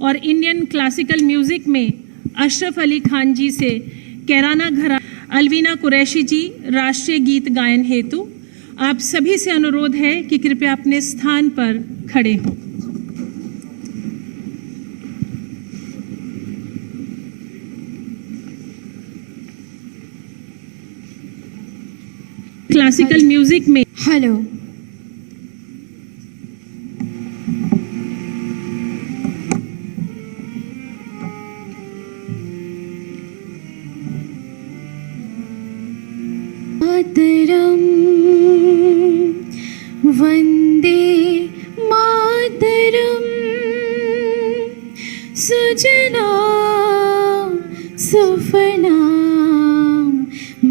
और Indian classical music में अशरफ अली खान जी से कैराना घराना अलवीना कुरैशी जी राष्ट्रीय गीत गायन हेतु आप सभी से अनुरोध है कि कृपया अपने स्थान पर खड़े हों। क्लासिकल म्यूजिक में हेलो मातरम वंदे मातरम सुजना सुफला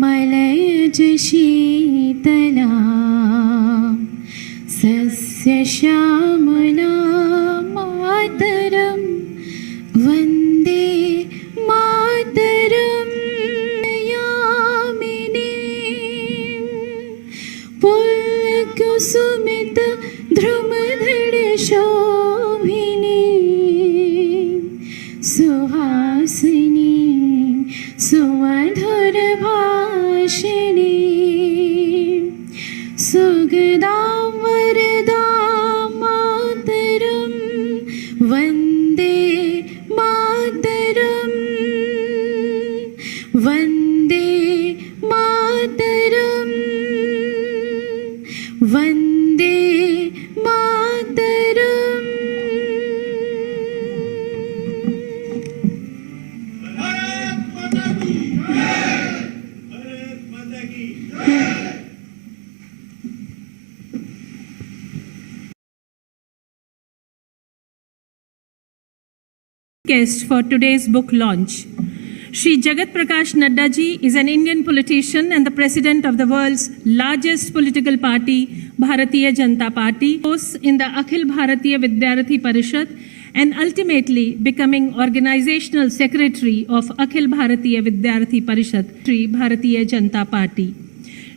मलयज शीतला सस्य श्यामला मातरम वंदे मातरम यामिनी पुलकुसुमित ध्रुमधर शोभिनी सुहासिनी सुमधुर भाषिणी सुगदा वरदा मातरम Vande Mataram Vande Mataram Vande Mataram. Guest for today's book launch. Shri Jagat Prakash Nadda ji is an Indian politician and the president of the world's largest political party, Bharatiya Janata Party, hosts in the Akhil Bharatiya Vidyarthi Parishad, and ultimately becoming organizational secretary of Akhil Bharatiya Vidyarthi Parishad, Shri Bharatiya Janata Party.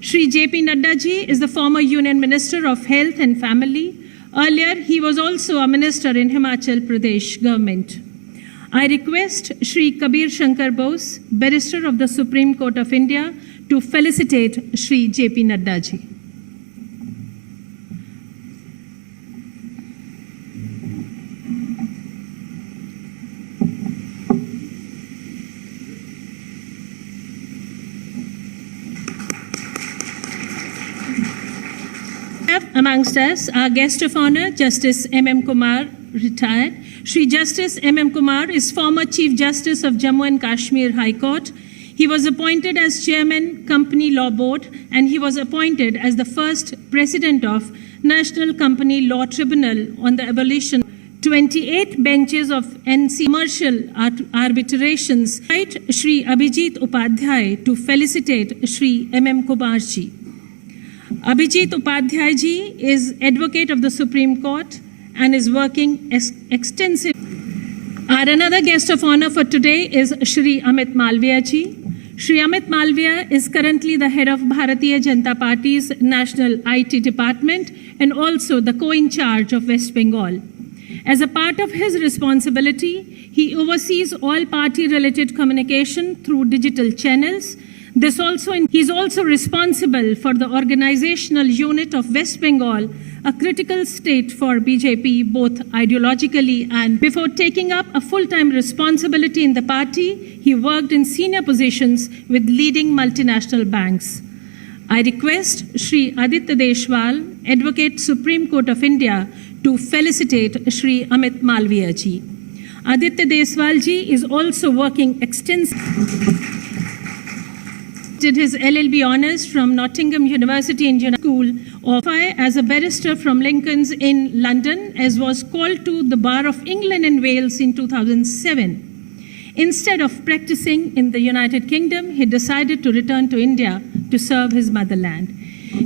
Shri J.P. Nadda ji is the former Union Minister of Health and Family. Earlier, he was also a minister in Himachal Pradesh government. I request Shri Kabir Shankar Bose, Barrister of the Supreme Court of India, to felicitate Shri J.P. Nadda ji. We have amongst us our guest of honor, Justice M.M. Kumar, retired. Shri Justice M.M. Kumar is former Chief Justice of Jammu and Kashmir High Court. He was appointed as Chairman, Company Law Board, and he was appointed as the first President of National Company Law Tribunal on the abolition. 28 benches of NC commercial arbitrations. Invite Shri Abhijit Upadhyay to felicitate Shri M.M. Kumar ji. Abhijit Upadhyay ji is Advocate of the Supreme Court and is working extensively. Our another guest of honor for today is Shri Amit Malviya ji. Shri Amit Malviya is currently the head of Bharatiya Janata Party's National IT Department and also the co-in-charge of West Bengal. As a part of his responsibility, he oversees all party-related communication through digital channels. He is also responsible for the organizational unit of West Bengal, a critical state for BJP, both ideologically and before taking up a full-time responsibility in the party, he worked in senior positions with leading multinational banks. I request Shri Aditya Deshwal, Advocate Supreme Court of India, to felicitate Shri Amit Malviya ji. Aditya Deshwal ji is also working extensively. Did his LLB honours from Nottingham University in School of as a barrister from Lincoln's Inn, London, as was called to the Bar of England and Wales in 2007. Instead of practicing in the United Kingdom, he decided to return to India to serve his motherland.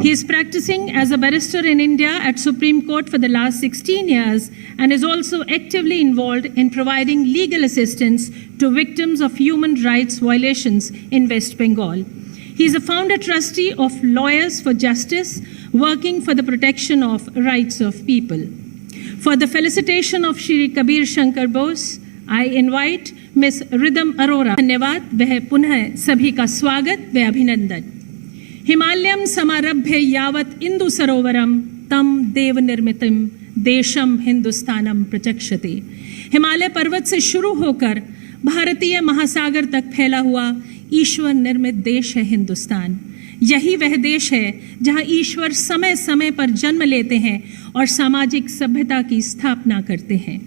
He is practicing as a barrister in India at Supreme Court for the last 16 years and is also actively involved in providing legal assistance to victims of human rights violations in West Bengal. He is a founder trustee of Lawyers for Justice, working for the protection of rights of people. For the felicitation of Shri Kabir Shankar Bose, I invite Miss Rhythm Arora. धन्यवाद, वह पुनः सभी का स्वागत व अभिनंदन। हिमालयम समारभ्य यावत इंदु सरोवरम तम देव निर्मितम देशम हिंदुस्तानम प्रचक्षते। हिमालय पर्वत से शुरू होकर भारतीय महासागर तक फैला हुआ ईश्वर निर्मित देश है हिंदुस्तान। यही वह देश है जहां ईश्वर समय समय पर जन्म लेते हैं और सामाजिक सभ्यता की स्थापना करते हैं।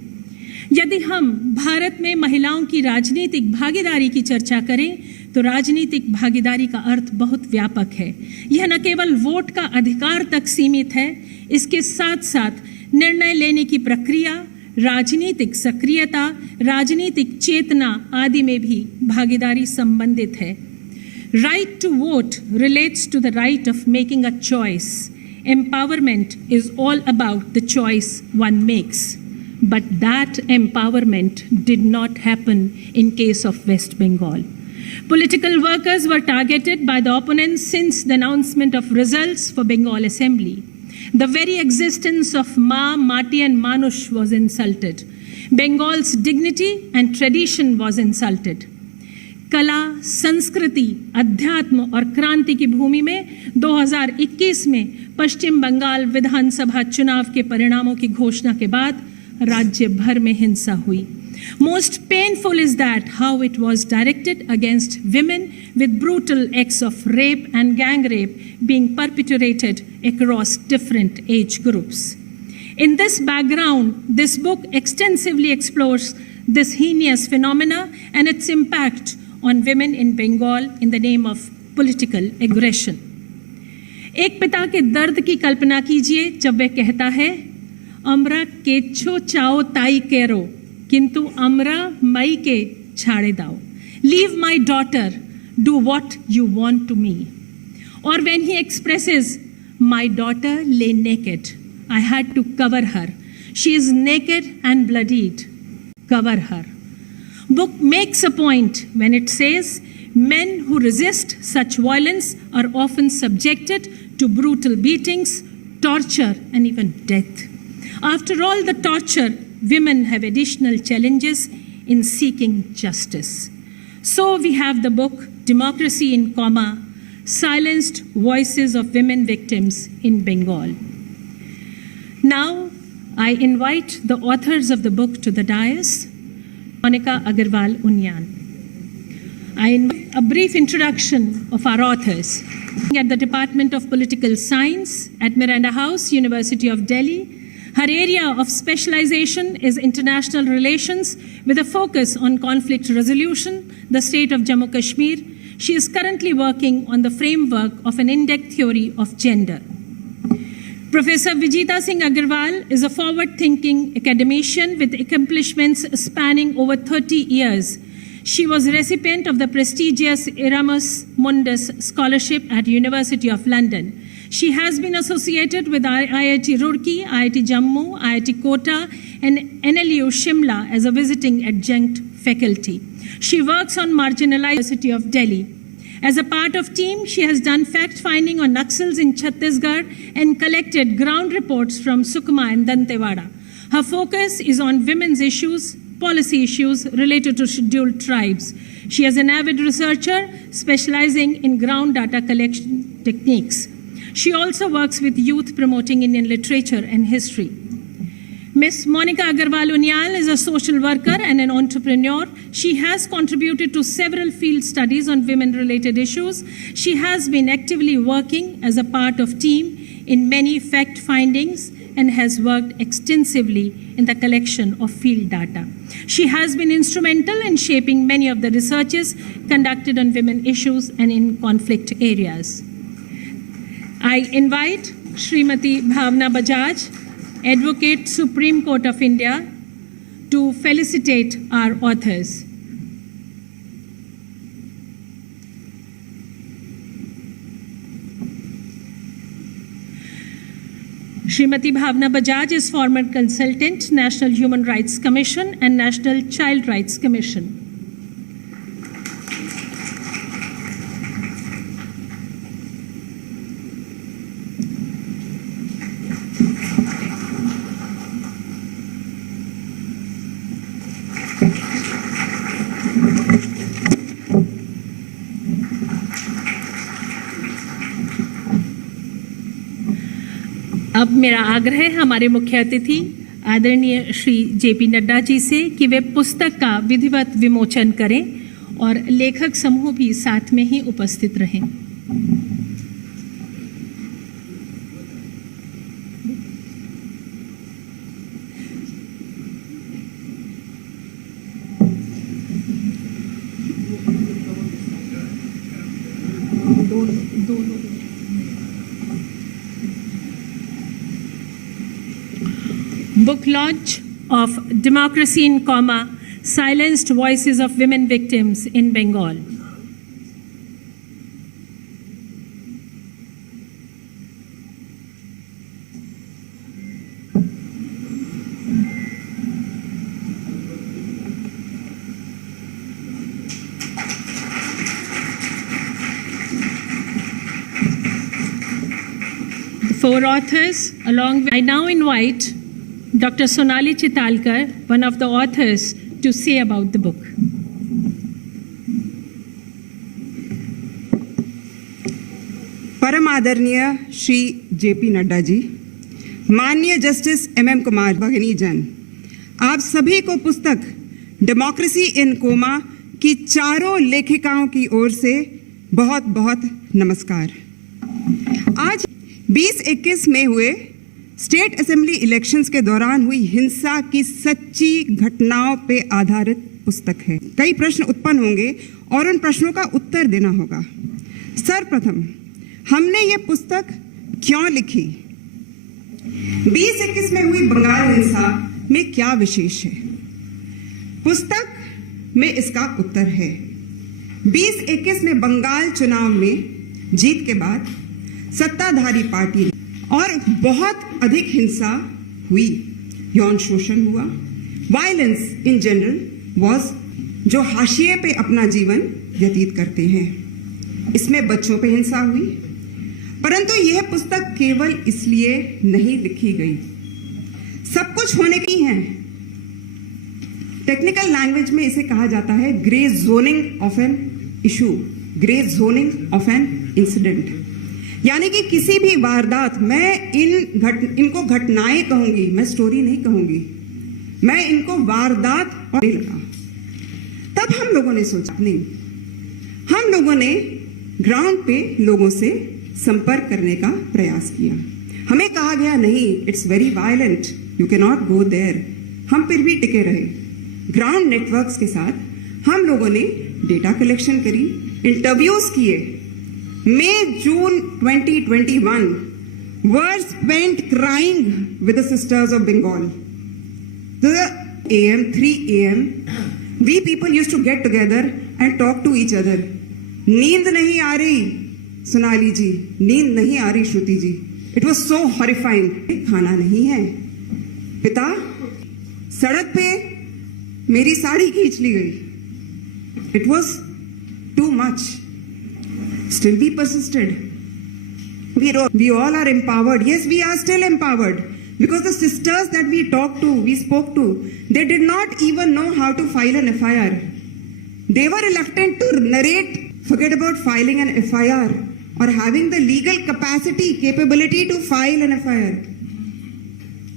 यदि हम भारत में महिलाओं की राजनीतिक भागीदारी की चर्चा करें तो राजनीतिक भागीदारी का अर्थ बहुत व्यापक है। यह न केवल वोट का अधिकार तक सीमित है, इसके साथ साथ निर्णय लेने की प्रक्रिया, राजनीतिक सक्रियता, राजनीतिक चेतना आदि में भी भागीदारी संबंधित है। Right to vote relates to the right of making a choice. Empowerment is all about the choice one makes. But that empowerment did not happen in case of West Bengal. Political workers were targeted by the opponents since the announcement of results for Bengal Assembly. The very existence of Ma, Mati and Manush was insulted. Bengal's dignity and tradition was insulted. कला, संस्कृति, अध्यात्म और क्रांति की भूमि में 2021 में पश्चिम बंगाल विधानसभा चुनाव के परिणामों की घोषणा के बाद राज्य भर में हिंसा हुई। Most painful is that how it was directed against women, with brutal acts of rape and gang rape being perpetrated across different age groups. In this background, this book extensively explores this heinous phenomena and its impact on women in Bengal in the name of political aggression. एक पिता के दर्द की कल्पना कीजिए जब वह कहता है, अमरा केच्छो चाओ ताई केरो, किंतु अमरा मई के छाड़े दाओ. Leave my daughter, do what you want to me. Or when he expresses, my daughter lay naked, I had to cover her. She is naked and bloodied. Cover her. Book makes a point when it says men who resist such violence are often subjected to brutal beatings, torture, and even death. After all the torture, women have additional challenges in seeking justice. So we have the book Democracy in Comma, Silenced Voices of Women Victims in Bengal. Now I invite the authors of the book to the dais. Monica Agarwal-Unyan. I invite a brief introduction of our authors. At the Department of Political Science at Miranda House, University of Delhi. Her area of specialization is international relations with a focus on conflict resolution, the state of Jammu Kashmir. She is currently working on the framework of an in-depth theory of gender. Professor Vijita Singh Agarwal is a forward-thinking academician with accomplishments spanning over 30 years. She was a recipient of the prestigious Erasmus Mundus Scholarship at University of London. She has been associated with IIT Roorkee, IIT Jammu, IIT Kota, and NLU Shimla as a visiting adjunct faculty. She works on marginalized University of Delhi. As a part of team, she has done fact-finding on Naxals in Chhattisgarh and collected ground reports from Sukma and Dantewada. Her focus is on women's issues, policy issues related to scheduled tribes. She is an avid researcher specializing in ground data collection techniques. She also works with youth promoting Indian literature and history. Ms. Monica Agarwal-Unyan is a social worker and an entrepreneur. She has contributed to several field studies on women-related issues. She has been actively working as a part of team in many fact findings and has worked extensively in the collection of field data. She has been instrumental in shaping many of the researches conducted on women issues and in conflict areas. I invite Srimati Bhavna Bajaj, Advocate, Supreme Court of India, to felicitate our authors. Srimati Bhavna Bajaj is former consultant, National Human Rights Commission and National Child Rights Commission. अब मेरा आग्रह है हमारे मुख्य अतिथि आदरणीय Shri JP Nadda ji से कि वे पुस्तक का विधिवत विमोचन करें और लेखक समूह भी साथ में ही उपस्थित रहें। Book launch of Democracy in Comma, Silenced Voices of Women Victims in Bengal. The four authors, along with, I now invite Dr. Sonali Chitalkar, one of the authors, to say about the book. परम आदरणीय Shri JP Nadda ji, माननीय justice MM Kumar भगिनी जन, आप सभी को पुस्तक democracy in coma की चारों लेखिकाओं की ओर से बहुत बहुत नमस्कार। आज 2021 में हुए स्टेट असेंबली इलेक्शंस के दौरान हुई हिंसा की सच्ची घटनाओं पे आधारित पुस्तक है। कई प्रश्न उत्पन्न होंगे और उन प्रश्नों का उत्तर देना होगा। सर्वप्रथम हमने ये पुस्तक क्यों लिखी? 2021 में हुई बंगाल हिंसा में क्या विशेष है? पुस्तक में इसका उत्तर है। 2021 में बंगाल चुनाव में जीत के बाद सत्ताधारी पार्टी और बहुत अधिक हिंसा हुई, यौन शोषण हुआ, वायलेंस इन जनरल वाज, जो हाशिए पे अपना जीवन व्यतीत करते हैं। इसमें बच्चों पे हिंसा हुई, परंतु यह पुस्तक केवल इसलिए नहीं लिखी गई। सब कुछ होने की है। टेक्निकल लैंग्वेज में इसे कहा जाता है grey zoning of an issue, grey zoning of an incident. यानी कि किसी भी वारदात, मैं इनको घटनाएं कहूंगी, मैं स्टोरी नहीं कहूंगी, मैं इनको वारदात और लगा। तब हम लोगों ने सोचा, नहीं, हम लोगों ने ग्राउंड पे लोगों से संपर्क करने का प्रयास किया। हमें कहा गया नहीं, it's very violent, you can not go there. हम फिर भी टिके रहे। ग्राउंड नेटवर्क्स के साथ हम लोगों ने डेटा कलेक्शन करी, इंटरव्यूज किए। May-June 2021 were spent crying with the sisters of Bengal. The 3 a.m. we people used to get together and talk to each other. नींद नहीं आ रही सोनाली जी, नींद नहीं आ रही श्रुति जी। It was so horrifying. खाना नहीं है। पिता, सड़क पे मेरी साड़ी खींच ली गई। It was too much. Still we persisted. We all are empowered. Yes, we are still empowered. Because the sisters that we talked to, we spoke to, they did not even know how to file an FIR. They were reluctant to narrate, forget about filing an FIR or having the legal capacity, capability to file an FIR.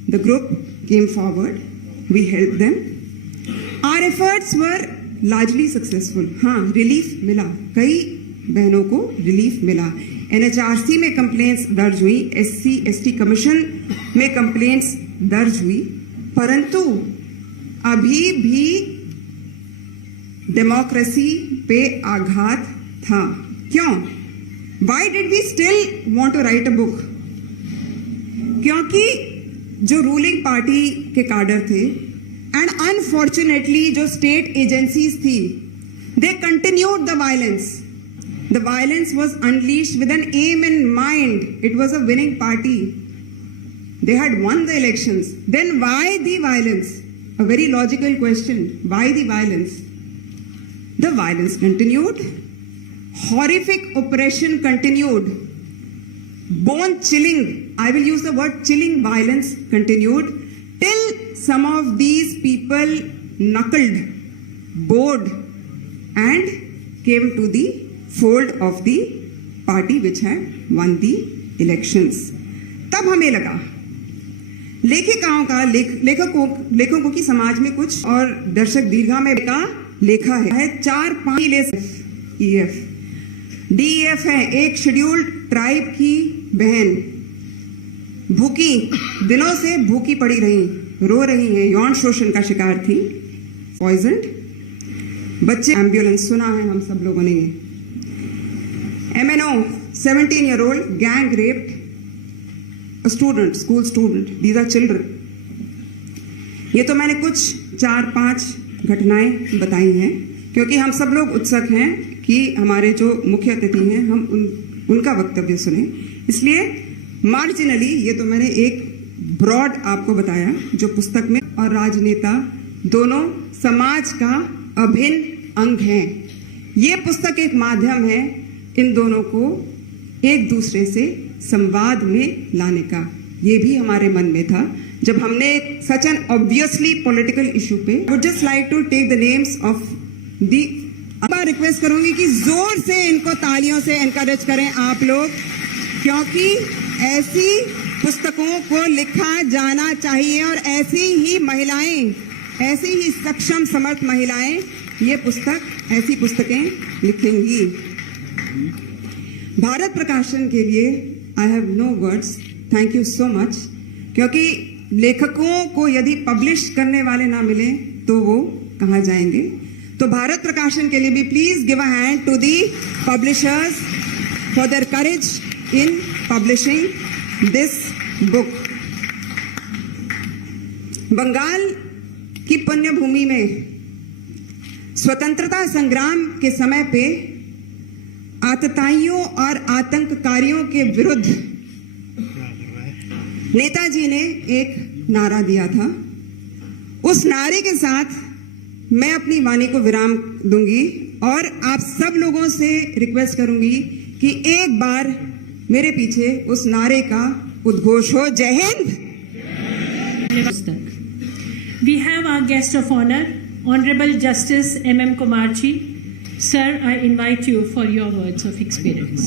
The group came forward. We helped them. Our efforts were largely successful. हाँ, relief मिला। कई बहनों को relief मिला। NHRC में complaints दर्ज हुई, SC/ST commission में कंप्लेंट्स दर्ज हुई, परंतु अभी भी डेमोक्रेसी पे आघात था। क्यों? Why did we still want to write a book? क्योंकि जो रूलिंग पार्टी के काडर थे एंड अनफॉर्चुनेटली जो स्टेट एजेंसीज थी, they continued the violence. The violence was unleashed with an aim in mind. It was a winning party. They had won the elections. Then why the violence? A very logical question. Why the violence? The violence continued. Horrific oppression continued. Bone chilling, I will use the word chilling violence continued till some of these people knuckled, bowed and came to the fold of the party which had won the elections. तब हमें लगा लेखिकाओं का लेखकों की समाज में कुछ और दर्शक दीर्घा में का लेखा है 4-5 EF DEF है एक शेड्यूल्ड ट्राइब की बहन भूखी दिनों से भूखी पड़ी रही रो रही है यौन शोषण का शिकार थी पॉइजन्ड बच्चे एम्बुलेंस सुना है हम सब लोगों ने MNO 17-year-old gang raped a student, school student. These are children. ये तो मैंने कुछ 4-5 घटनाएं बताई हैं क्योंकि हम सब लोग उत्सुक हैं कि हमारे जो मुख्य अतिथि हैं हम उनका वक्तव्य सुने इसलिए मार्जिनली ये तो मैंने एक ब्रॉड आपको बताया जो पुस्तक में और राजनेता दोनों समाज का अभिन्न अंग हैं ये पुस्तक एक माध्यम है इन दोनों को एक दूसरे से संवाद में लाने का ये भी हमारे मन में था जब हमने such an obviously political issue पे would just like to take the names of the अब रिक्वेस्ट करूंगी कि जोर से इनको तालियों से एनकरेज करें आप लोग क्योंकि ऐसी पुस्तकों को लिखा जाना चाहिए और ऐसी ही महिलाएं ऐसी ही सक्षम समर्थ महिलाएं ये पुस्तक ऐसी पुस्तकें लिखेंगी भारत प्रकाशन के लिए I have no words thank you so much क्योंकि लेखकों को यदि पब्लिश करने वाले ना मिले तो वो कहाँ जाएंगे तो भारत प्रकाशन के लिए भी please give a hand to the publishers for their courage in publishing this book Bengal की पुण्य भूमि में स्वतंत्रता संग्राम के समय पे आतताइयों और आतंककारियों के विरुद्ध नेताजी ने एक नारा दिया था उस नारे के साथ मैं अपनी वाणी को विराम दूंगी और आप सब लोगों से रिक्वेस्ट करूंगी कि एक बार मेरे पीछे उस नारे का उद्घोष हो जय Hind We have our guest of honor, Honorable Justice M.M. Kumar-ji. Sir, I invite you for your words of experience.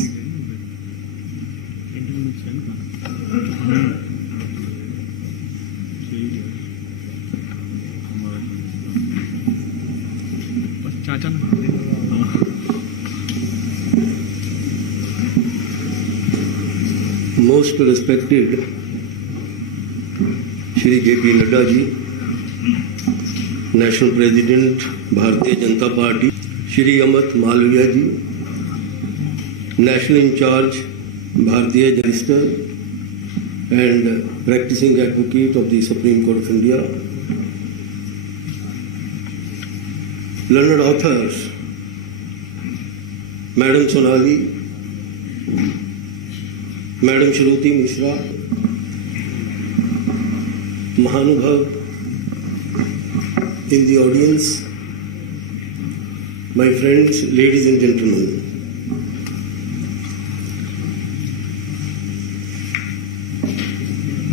Most respected Shri J.P. Nadda ji, National President Bharatiya Janata Party, Shri 𝐒𝐤𝐿 ji, National In Charge Bharatiya Barrister and Practicing Advocate of the Supreme Court of India, learned authors Madam Sonali, Madam Shruti Mishra, Mahanubhav in the audience, my friends, ladies and gentlemen.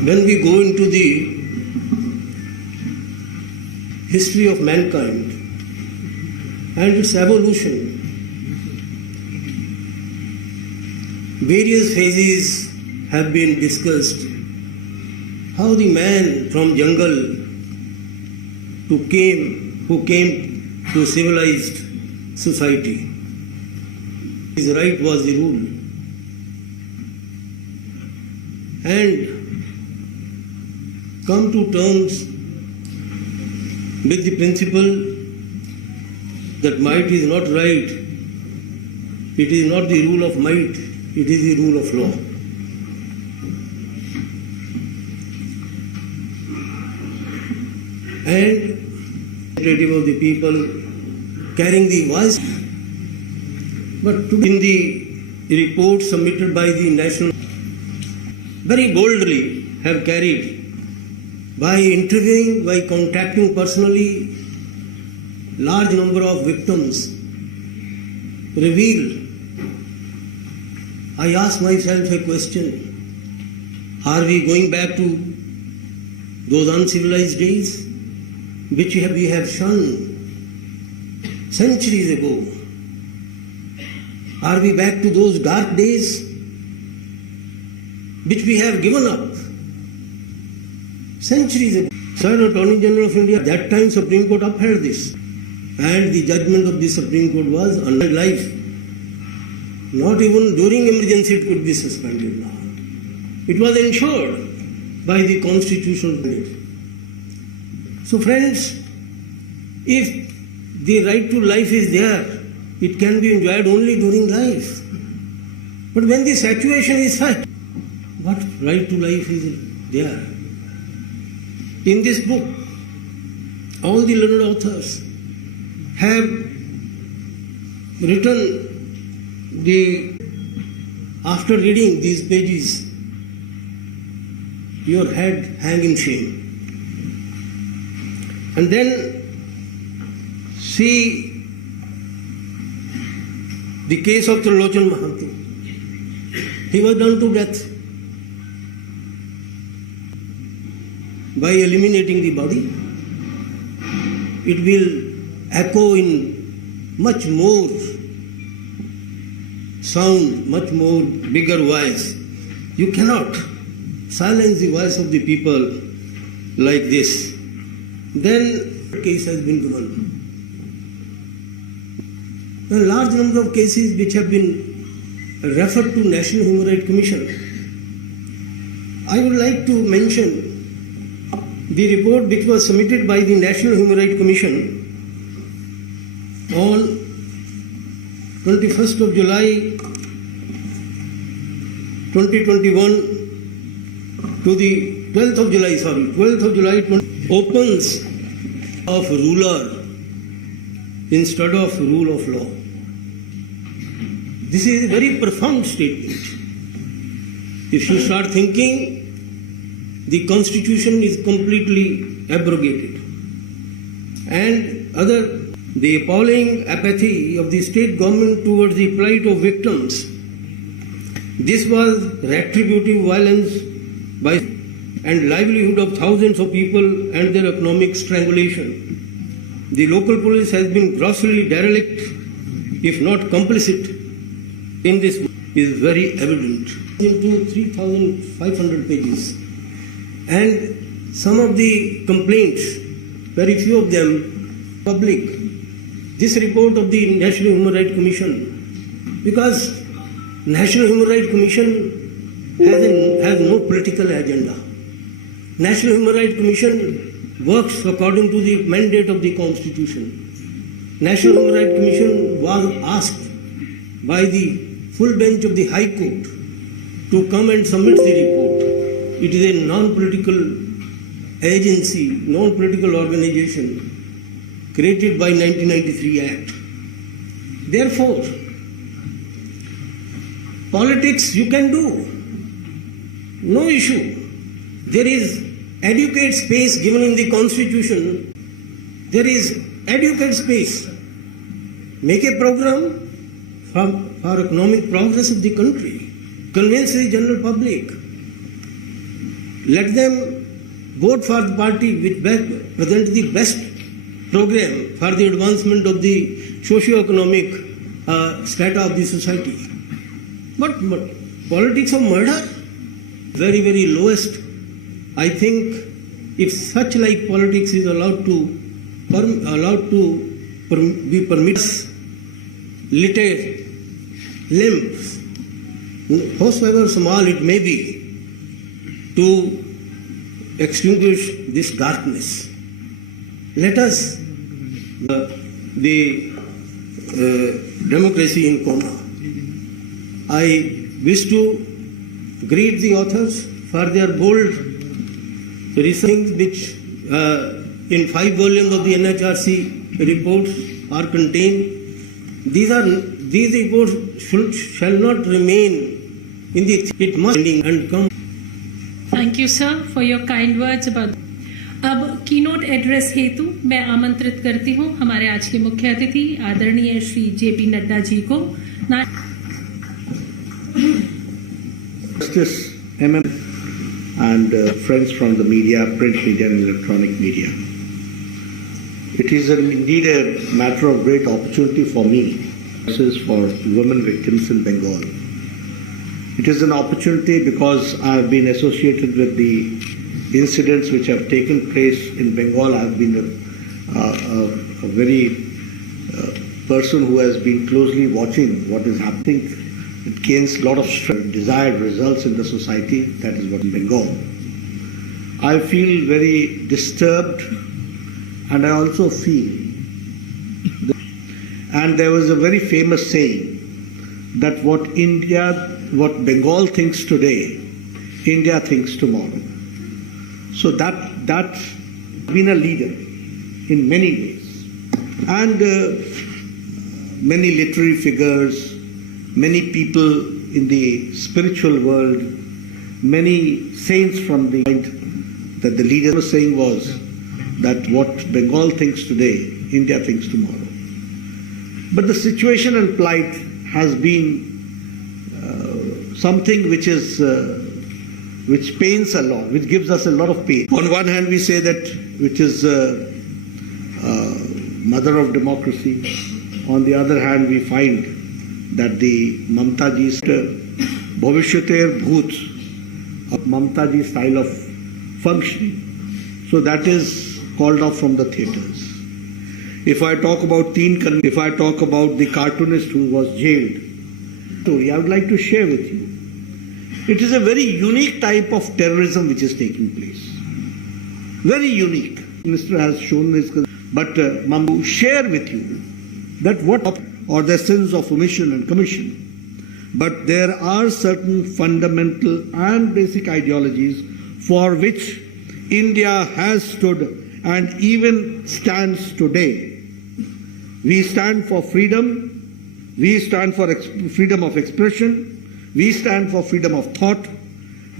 When we go into the history of mankind and its evolution, various phases have been discussed. How the man from jungle who came to civilized society, his right was the rule, and come to terms with the principle that might is not right, it is not the rule of might, it is the rule of law. And representative of the people carrying the voice, but in the report submitted by the national, very boldly have carried by interviewing, by contacting personally large number of victims, revealed. I ask myself a question: are we going back to those uncivilized days which we have shunned centuries ago? Are we back to those dark days which we have given up centuries ago. Sir, Attorney General of India, that time Supreme Court upheld this. And the judgment of the Supreme Court was unlike life. Not even during emergency it could be suspended now. It was ensured by the constitutional mandate. So friends, if the right to life is there, it can be enjoyed only during life. But when the situation is such, what right to life is there? In this book, all the learned authors have written after reading these pages, your head hang in shame. And then see the case of Tirlochan Mahantu. He was done to death by eliminating the body. It will echo in much more sound, much more bigger voice. You cannot silence the voice of the people like this. Then the case has been given. A large number of cases which have been referred to National Human Rights Commission. I would like to mention the report which was submitted by the National Human Rights Commission on 21st of July 2021 to the 12th of July, opens of ruler instead of rule of law. This is a very profound statement. If you start thinking, the constitution is completely abrogated. And the appalling apathy of the state government towards the plight of victims. This was retributive violence by and livelihood of thousands of people and their economic strangulation. The local police has been grossly derelict, if not complicit, in this is very evident. Into 3,500 pages. And some of the complaints, very few of them, public. This report of the National Human Rights Commission, because National Human Rights Commission has no political agenda. National Human Rights Commission works according to the mandate of the Constitution. National Human Rights Commission was asked by the full bench of the High Court to come and submit the report. It is a non-political agency, non-political organization created by 1993 Act. Therefore, politics you can do, no issue. There is adequate space given in the Constitution. There is adequate space. Make a program for economic progress of the country. Convince the general public. Let them vote for the party which presents the best program for the advancement of the socio-economic strata of the society. But politics of murder, very, very lowest. I think if such like politics is allowed to be permitted, little limbs, however small it may be, to extinguish this darkness. Let us the democracy in coma. I wish to greet the authors for their bold research, which in 5 volumes of the NHRC reports are contained. These reports shall not remain in the. It must and come. Thank you, sir, for your kind words about. अब keynote address हेतु मैं आमंत्रित करती हूं हमारे आज के मुख्य अतिथि आदरणीय श्री जेपी नड्डा जी को. Justice MM and friends from the media, print media and electronic media. It is indeed a matter of great opportunity for me. This is for women victims in Bengal. It is an opportunity because I have been associated with the incidents which have taken place in Bengal. I've been a very person who has been closely watching what is happening. It gains a lot of desired results in the society. That is what in Bengal. I feel very disturbed, and I also feel and there was a very famous saying that what Bengal thinks today, India thinks tomorrow. So that's been a leader in many ways. And many literary figures, many people in the spiritual world, many saints from the that the leader was saying was that what Bengal thinks today, India thinks tomorrow. But the situation and plight has been something which pains a lot, which gives us a lot of pain. On one hand, we say that which is mother of democracy. On the other hand, we find that the Mamta ji's bhavishyater bhoot, Mamta ji style of functioning. So that is called off from the theatres. If I talk about the cartoonist who was jailed, story I would like to share with you. It is a very unique type of terrorism which is taking place. Very unique. The Minister has shown this, but Mambu share with you that what or the sins of omission and commission. But there are certain fundamental and basic ideologies for which India has stood and even stands today. We stand for freedom, we stand for freedom of expression, we stand for freedom of thought,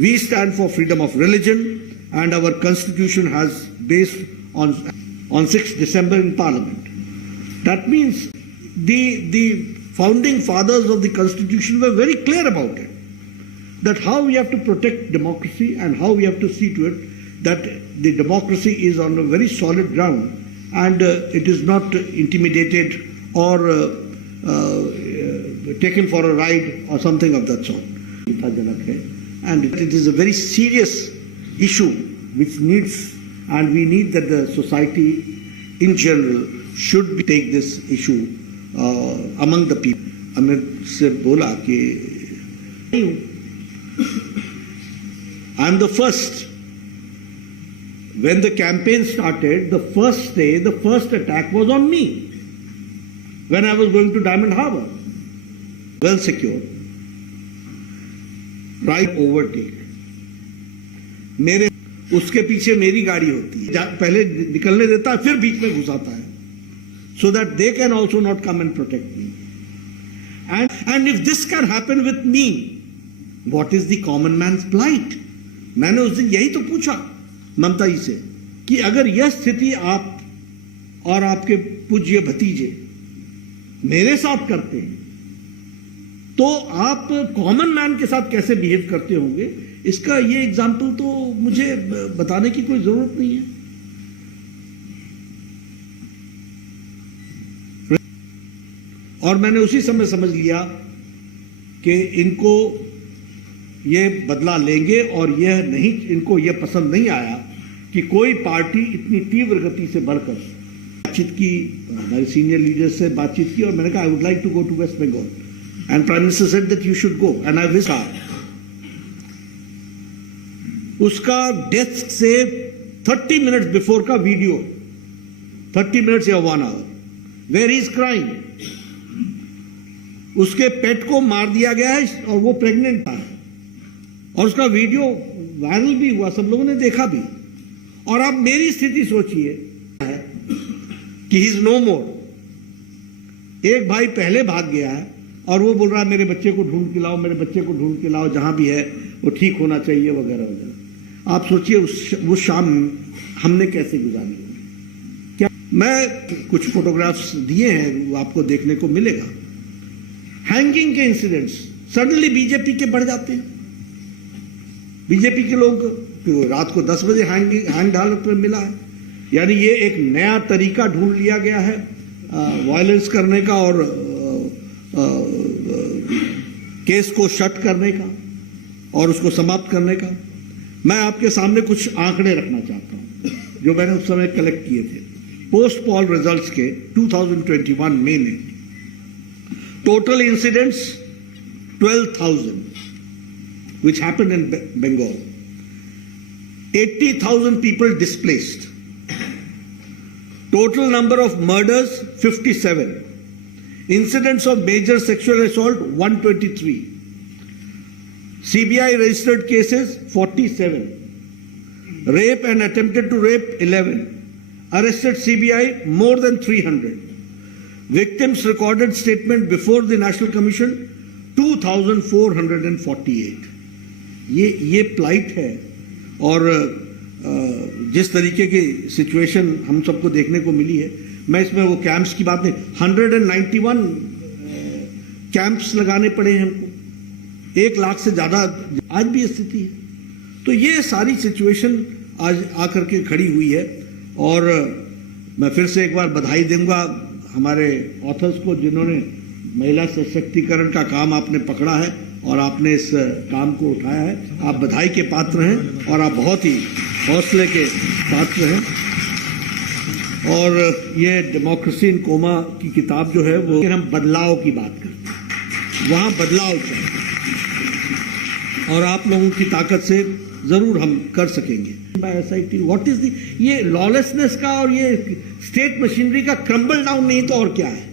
we stand for freedom of religion, and our constitution has based on 6th December in Parliament. That means the founding fathers of the constitution were very clear about it, that how we have to protect democracy and how we have to see to it that the democracy is on a very solid ground and it is not intimidated or taken for a ride or something of that sort. And it is a very serious issue which needs, and we need that the society in general should take this issue among the people. Amit se bola कि I am the first. When the campaign started, the first day, the first attack was on me. When I was going to Diamond Harbour, well secured, right overtake. मेरे उसके पीछे मेरी गाड़ी होती है, पहले निकलने देता है, फिर बीच में घुसाता है, so that they can also not come and protect me. And if this can happen with me, what is the common man's plight? मैंने उस दिन यही तो पूछा ममता जी से कि अगर यह स्थिति आप और आपके पूज्य भतीजे मेरे साथ करते हैं तो आप कॉमन मैन के साथ कैसे बिहेव करते होंगे? इसका ये एग्जाम्पल तो मुझे बताने की कोई जरूरत नहीं है. और मैंने उसी समय समझ लिया कि इनको ये बदला लेंगे और यह नहीं, इनको यह पसंद नहीं आया कि कोई पार्टी इतनी तीव्र गति से बढ़कर बातचीत की, हमारे सीनियर लीडर्स से बातचीत की और मैंने कहा I would like to go to west Bengal and prime minister said that you should go and I wish. उसका डेस्क से 30 मिनट्स बिफोर का वीडियो, 30 मिनट्स या 1 hour, where he is crying. उसके पेट को मार दिया गया है और वो प्रेग्नेंट था और उसका वीडियो वायरल भी हुआ, सब लोगों ने देखा भी. और आप मेरी स्थिति सोचिए कि ही इज नो मोर. एक भाई पहले भाग गया है और वो बोल रहा है मेरे बच्चे को ढूंढ के लाओ, मेरे बच्चे को ढूंढ के लाओ, जहां भी है वो ठीक होना चाहिए वगैरह वगैरह. आप सोचिए वो शाम हमने कैसे गुजारी होगी. क्या मैं कुछ फोटोग्राफ्स दिए हैं, वो आपको देखने को मिलेगा. हैंगिंग के इंसिडेंट्स सडनली बीजेपी के बढ़ जाते हैं. बीजेपी के लोग रात को 10 बजे हैंग हालत में मिला है. यानी ये एक नया तरीका ढूंढ लिया गया है वायलेंस करने का और केस को शट करने का और उसको समाप्त करने का. मैं आपके सामने कुछ आंकड़े रखना चाहता हूं जो मैंने उस समय कलेक्ट किए थे। पोस्ट पोल रिजल्ट्स के 2021 मई में total incidents 12,000 which happened in Bengal. 80,000 people displaced. Total number of murders 57. Incidents of major sexual assault 123. CBI registered cases 47. Rape and attempted to rape 11. Arrested CBI more than 300. Victims recorded statement before the National Commission 2,448. ये plight है। और जिस तरीके की situation हम सबको देखने को मिली है, मैं इसमें वो कैंप्स की बात नहीं, 191 कैंप्स लगाने पड़े हैं हमको, 1 लाख से ज्यादा आज भी स्थिति है। तो ये सारी सिचुएशन आज आकर के खड़ी हुई है। और मैं फिर से एक बार बधाई दूंगा हमारे ऑथर्स को, जिन्होंने महिला सशक्तिकरण का काम आपने पकड़ा है और आपने इस काम को उठाया है। आप बधाई के पात्र हैं और आप बहुत ही हौसले के पात्र हैं। और ये डेमोक्रेसी इन कोमा की किताब जो है वो, हम बदलाव की बात करते हैं, वहाँ बदलाव चाहिए और आप लोगों की ताकत से जरूर हम कर सकेंगे। SIT व्हाट इज दी, ये लॉलेसनेस का और ये स्टेट मशीनरी का क्रम्बल डाउन नहीं तो और क्या है।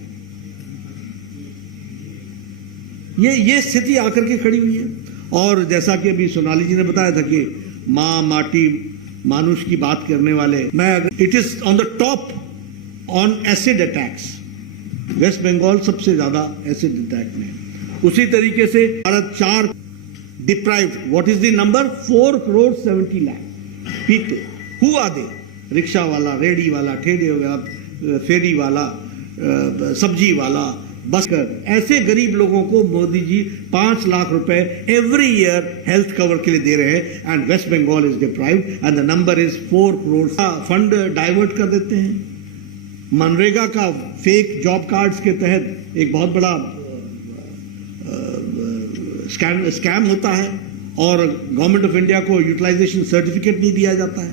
ये स्थिति आकर के खड़ी हुई है। और जैसा कि अभी सोनाली जी ने बताया था कि माँ माटी मानुष की बात करने वाले, मैं it is on the top on acid attacks. West Bengal सबसे ज्यादा एसिड अटैक में। उसी तरीके से Bharat 4 deprived. What is the number? 4,70 lakh people. Who are they? Rickshaw वाला, रेडी वाला, ठेले वाला, फेरी वाला, सब्जी वाला, बस कर, ऐसे गरीब लोगों को मोदी जी 5 लाख रुपए एवरी ईयर हेल्थ कवर के लिए दे रहे हैं। And west Bengal is deprived and the number is 4 crore. Fund divert कर देते हैं। मनरेगा का फेक जॉब कार्ड्स के तहत एक बहुत बड़ा स्कैम होता है और गवर्नमेंट ऑफ इंडिया को यूटिलाइजेशन सर्टिफिकेट नहीं दिया जाता है।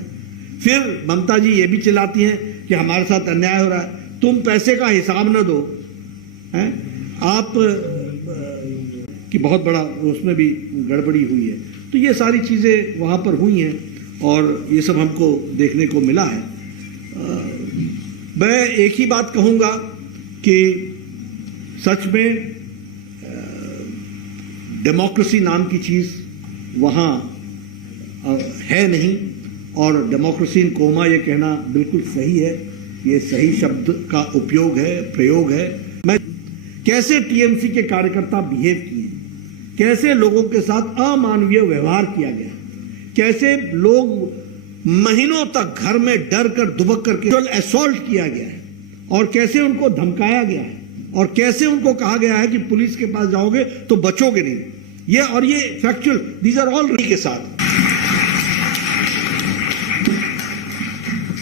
फिर ममता जी ये भी चिल्लाती हैं कि हमारे साथ अन्याय हो रहा है, तुम पैसे का हिसाब न दो, हैं आप की बहुत बड़ा उसमें भी गड़बड़ी हुई है। तो ये सारी चीजें वहां पर हुई हैं और ये सब हमको देखने को मिला है। मैं एक ही बात कहूंगा कि सच में डेमोक्रेसी नाम की चीज वहां है नहीं। और डेमोक्रेसी इन कोमा ये कहना बिल्कुल सही है, ये सही शब्द का उपयोग है, प्रयोग है। मैं कैसे टीएमसी के कार्यकर्ता बिहेव किए, कैसे लोगों के साथ अमानवीय व्यवहार किया गया, कैसे लोग महीनों तक घर में डर कर दुबक करके असॉल्ट किया गया है और कैसे उनको धमकाया गया है और कैसे उनको कहा गया है कि पुलिस के पास जाओगे तो बचोगे नहीं। ये फैक्चुअल, दीज आर ऑल के साथ